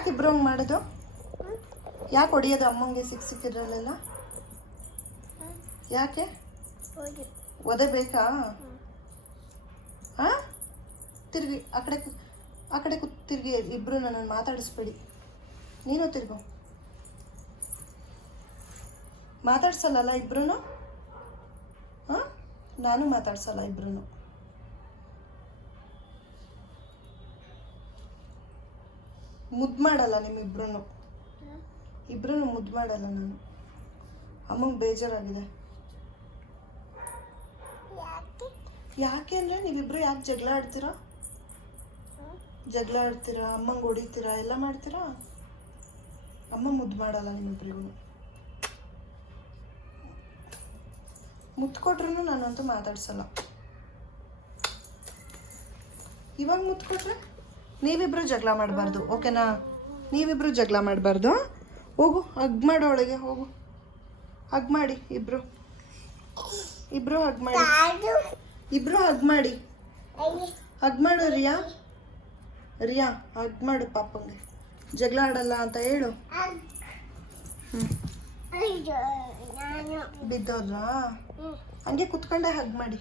ಯಾಕೆ ಇಬ್ರು ಹಂಗೆ ಮಾಡೋದು? ಯಾಕೆ ಹೊಡಿಯೋದು ಅಮ್ಮಂಗೆ ಸಿಕ್ಕಿದ್ರಲ್ಲೆಲ್ಲ? ಯಾಕೆ ಒದೆ ಬೇಕಾ? ಹಾಂ, ತಿರುಗಿ ಆ ಕಡೆ ತಿರುಗಿ. ಇಬ್ರು ನನ್ನನ್ನು ಮಾತಾಡಿಸ್ಬೇಡಿ. ನೀನು ತಿರ್ಗು. ಮಾತಾಡ್ಸಲ್ಲ ಇಬ್ರು? ಹಾಂ, ನಾನು ಮಾತಾಡ್ಸಲ್ಲ ಇಬ್ರು. ಮುದ್ದು ಮಾಡಲ್ಲ ನಿಮ್ಮಿಬ್ರು. ಇಬ್ರು ಮುದ್ದು ಮಾಡಲ್ಲ ನಾನು. ಅಮ್ಮಂಗೆ ಬೇಜಾರಾಗಿದೆ. ಯಾಕೆ ಅಂದರೆ ನೀವಿಬ್ರು ಯಾಕೆ ಜಗಳ ಆಡ್ತೀರಾ? ಜಗಳ ಆಡ್ತೀರಾ, ಅಮ್ಮಂಗೆ ಹೊಡಿತೀರಾ, ಎಲ್ಲ ಮಾಡ್ತೀರಾ. ಅಮ್ಮ ಮುದ್ದು ಮಾಡಲ್ಲ ನಿಮ್ಮಿಬ್ರಿಗೂ. ಮುದ್ದು ಕೊಟ್ರು ನಾನಂತೂ ಮಾತಾಡ್ಸಲ್ಲ. ಇವಾಗ ಮುದ್ದು ಕೊಟ್ರೆ ನೀವಿಬ್ರು ಜಗಳ ಮಾಡಬಾರ್ದು, ಓಕೆನಾ? ನೀವಿಬ್ರು ಜಗಳ ಮಾಡಬಾರ್ದು. ಹೋಗು, ಹಗ್ ಮಾಡೋ ಒಳಗೆ ಹೋಗು. ಹಗ್ ಮಾಡಿ ಇಬ್ರು ಹಗ್ ಮಾಡಿ. ಇಬ್ರು ಹಗ್ ಮಾಡಿ. ಹಗ್ ಮಾಡು ರಿಯಾ. ಹಗ್ ಮಾಡು ಪಾಪಂಗೆ. ಜಗಳ ಆಡಲ್ಲ ಅಂತ ಹೇಳು. ಬಿದ್ದೋದ್ರಾ? ಹಂಗೆ ಕುತ್ಕೊಂಡೆ ಹಗ್ ಮಾಡಿ.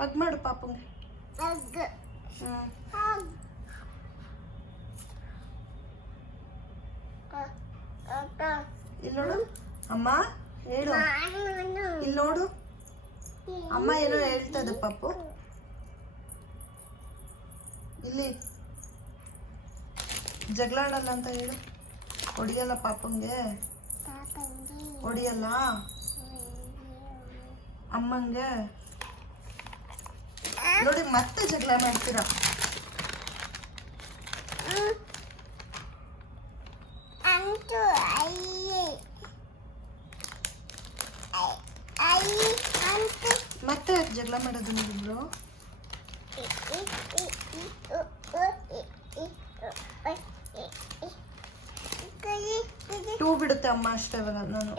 ಹಗ್ ಮಾಡು ಪಾಪಂಗೆ. ಇಲ್ಲಿ ನೋಡು ಅಮ್ಮ, ಹೇಳು. ಇಲ್ಲಿ ನೋಡು ಅಮ್ಮ ಏನೋ ಹೇಳ್ತದೆ ಪಾಪು. ಇಲ್ಲಿ ಜಗಳ ಆಡಲ್ಲ ಅಂತ ಹೇಳು. ಹೊಡಿಯಲ್ಲ ಪಾಪಂಗೆ? ಹೊಡಿಯಲ್ಲ ಅಮ್ಮಂಗೆ? ನೋಡಿ ಮತ್ತೆ ಜಗಳ ಮಾಡ್ತೀರಾ. ಮತ್ತೆ ಜಗಳ ಮಾಡೋದು ನೀವಿಬ್ರು? ಟೂ ಬಿಡುತ್ತೆ ಅಮ್ಮ ಅಷ್ಟೇ. ಇವಾಗ ನಾನು